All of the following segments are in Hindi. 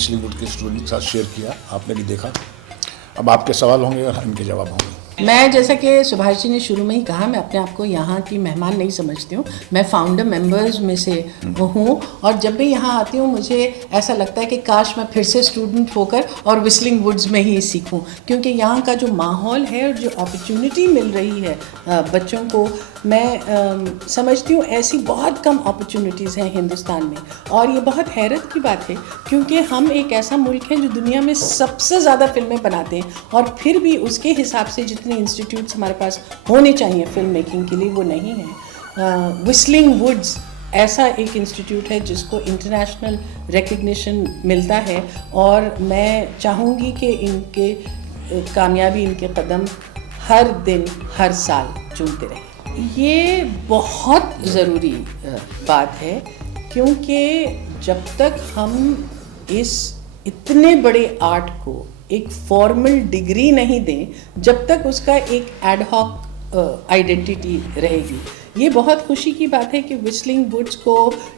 विस्लिंग वुड के स्टूडेंट के साथ शेयर किया, आपने भी देखा। अब आपके सवाल होंगे और इनके जवाब होंगे। मैं जैसा कि सुभाष जी ने शुरू में ही कहा, मैं अपने आप को यहाँ की मेहमान नहीं समझती हूँ। मैं फाउंडर मेंबर्स में से हूँ और जब भी यहाँ आती हूँ मुझे ऐसा लगता है कि काश मैं फिर से स्टूडेंट होकर और विस्लिंग वुड्स में ही सीखूँ, क्योंकि यहाँ का जो माहौल है और जो अपॉर्चुनिटी मिल रही है बच्चों को, मैं समझती हूँ ऐसी बहुत कम अपॉर्चुनिटीज़ हैं हिंदुस्तान में। और ये बहुत हैरत की बात है क्योंकि हम एक ऐसा मुल्क है जो दुनिया में सबसे ज़्यादा फिल्में बनाते हैं और फिर भी उसके हिसाब से जितने इंस्टीट्यूट्स हमारे पास होने चाहिए फिल्म मेकिंग के लिए वो नहीं है। विस्लिंग वुड्स ऐसा एक इंस्टीट्यूट है जिसको इंटरनेशनल रिकग्निशन मिलता है और मैं चाहूँगी कि इनके कामयाबी, इनके कदम हर दिन हर साल चूमते रहें। ये बहुत ज़रूरी बात है क्योंकि जब तक हम इस इतने बड़े आर्ट को एक फॉर्मल डिग्री नहीं दें, जब तक उसका एक एड हॉक आइडेंटिटी रहेगी। ये बहुत खुशी की बात है कि विस्लिंग वुड्स को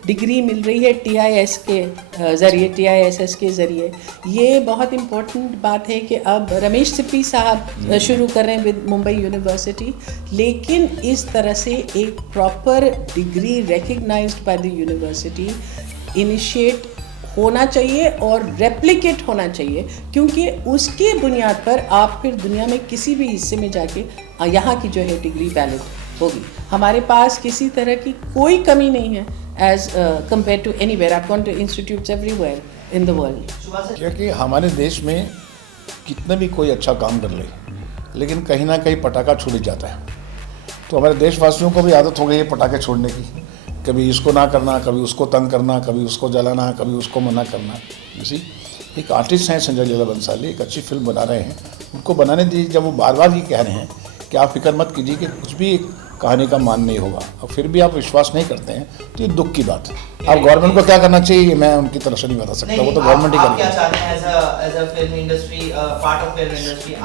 डिग्री मिल रही है TIS के ज़रिए, TISS के ज़रिए। ये बहुत इम्पोर्टेंट बात है कि अब रमेश सिप्पी साहब शुरू कर रहे हैं विद मुंबई यूनिवर्सिटी, लेकिन इस तरह से एक proper degree recognised by the university initiate होना चाहिए और रेप्लिकेट होना चाहिए, क्योंकि उसके बुनियाद पर आप फिर दुनिया में किसी भी हिस्से में जाके यहाँ की जो है डिग्री वैलिड होगी। हमारे पास किसी तरह की कोई कमी नहीं है as compare to anywhere. I gone to institutes everywhere in the world. क्योंकि हमारे देश में कितना भी कोई अच्छा काम कर ले, लेकिन कहीं ना कहीं पटाखा छूट जाता है। तो हमारे देशवासियों को भी आदत हो गई है पटाखे छोड़ने की, कभी इसको ना करना, कभी उसको तंग करना, कभी उसको जलाना, कभी उसको मना करना। इसी एक आर्टिस्ट हैं संजय लीला बंसाली, एक अच्छी फिल्म बना रहे हैं, उनको बनाने दीजिए। जब वो बार बार ये कह रहे हैं कि आप फिक्र मत कीजिए कि कुछ भी कहानी का मान नहीं होगा, और फिर भी आप विश्वास नहीं करते हैं, तो ये दुख की बात है। आप गवर्नमेंट को क्या करना चाहिए मैं उनकी तरफ से नहीं बता सकता, वो तो गवर्नमेंट ही करेगी।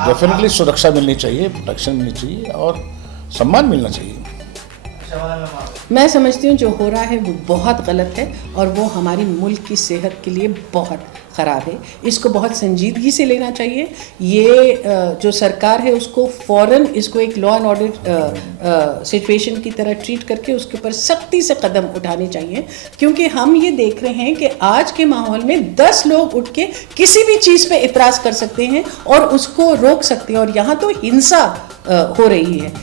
डेफिनेटली सुरक्षा मिलनी चाहिए, प्रोटेक्शन मिलनी चाहिए और सम्मान मिलना चाहिए। मैं समझती हूँ जो हो रहा है वो बहुत गलत है और वो हमारी मुल्क की सेहत के लिए बहुत ख़राब है। इसको बहुत संजीदगी से लेना चाहिए। ये जो सरकार है उसको फ़ौरन इसको एक लॉ एंड ऑर्डर सिचुएशन की तरह ट्रीट करके उसके ऊपर सख्ती से कदम उठाने चाहिए, क्योंकि हम ये देख रहे हैं कि आज के माहौल में 10 लोग उठ के किसी भी चीज़ पे इतराज़ कर सकते हैं और उसको रोक सकते हैं, और यहाँ तो हिंसा हो रही है।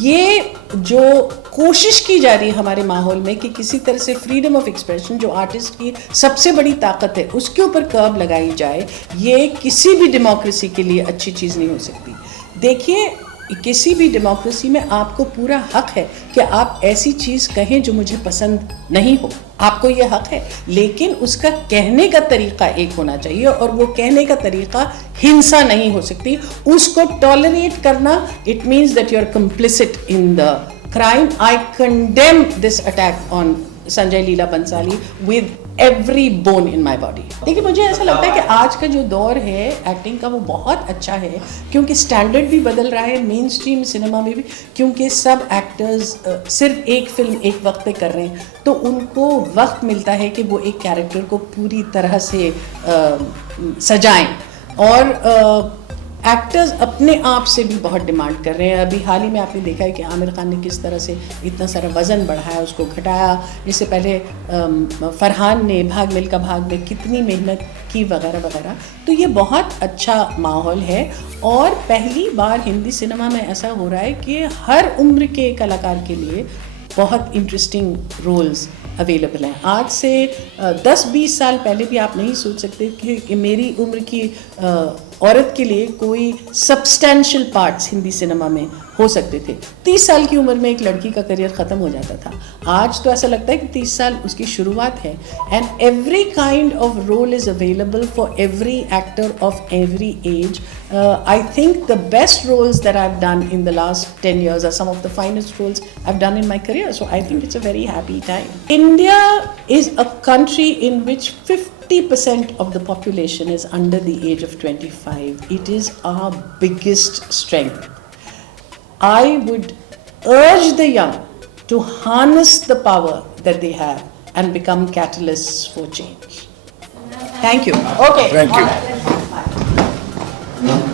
ये जो कोशिश की जा रही है हमारे माहौल में कि किसी तरह से फ्रीडम ऑफ एक्सप्रेशन, जो आर्टिस्ट की सबसे बड़ी ताकत है, उसके ऊपर कर्ब लगाई जाए, ये किसी भी डेमोक्रेसी के लिए अच्छी चीज़ नहीं हो सकती। देखिए, किसी भी डेमोक्रेसी में आपको पूरा हक है कि आप ऐसी चीज़ कहें जो मुझे पसंद नहीं हो, आपको ये हक है, लेकिन उसका कहने का तरीका एक होना चाहिए और वो कहने का तरीका हिंसा नहीं हो सकती। उसको टॉलरेट करना, it means that you are complicit in the crime. I condemn this attack on Sanjay Leela Bhansali with every bone in my body. देखिए, मुझे ऐसा लगता है कि आज का जो दौर है एक्टिंग का वो बहुत अच्छा है, क्योंकि स्टैंडर्ड भी बदल रहा है मेन स्ट्रीम सिनेमा में भी, क्योंकि सब एक्टर्स सिर्फ एक फिल्म एक वक्त पे कर रहे हैं, तो उनको वक्त मिलता है कि वो एक कैरेक्टर को पूरी तरह से सजाएं। और एक्टर्स अपने आप से भी बहुत डिमांड कर रहे हैं। अभी हाल ही में आपने देखा है कि आमिर खान ने किस तरह से इतना सारा वज़न बढ़ाया, उसको घटाया। इससे पहले फरहान ने भाग मिल्खा भाग में कितनी मेहनत की, वगैरह वगैरह। तो ये बहुत अच्छा माहौल है और पहली बार हिंदी सिनेमा में ऐसा हो रहा है कि हर उम्र के कलाकार के लिए बहुत इंटरेस्टिंग रोल्स अवेलेबल हैं। आज से 10-20 साल पहले भी आप नहीं सोच सकते कि मेरी उम्र की औरत के लिए कोई सब्सटैंशियल पार्ट्स हिंदी सिनेमा में हो सकते थे। 30 साल की उम्र में एक लड़की का करियर ख़त्म हो जाता था। आज तो ऐसा लगता है कि 30 साल उसकी शुरुआत है। And every kind of role is available for every actor of every age. I think the best roles that I've done in the last 10 years are some of the finest roles I've done in my career. So I think it's a very happy time. India is a country in which 50% of the population is under the age of 25. It is our biggest strength. I would urge the young to harness the power that they have and become catalysts for change. Thank you okay Thank you. Bye.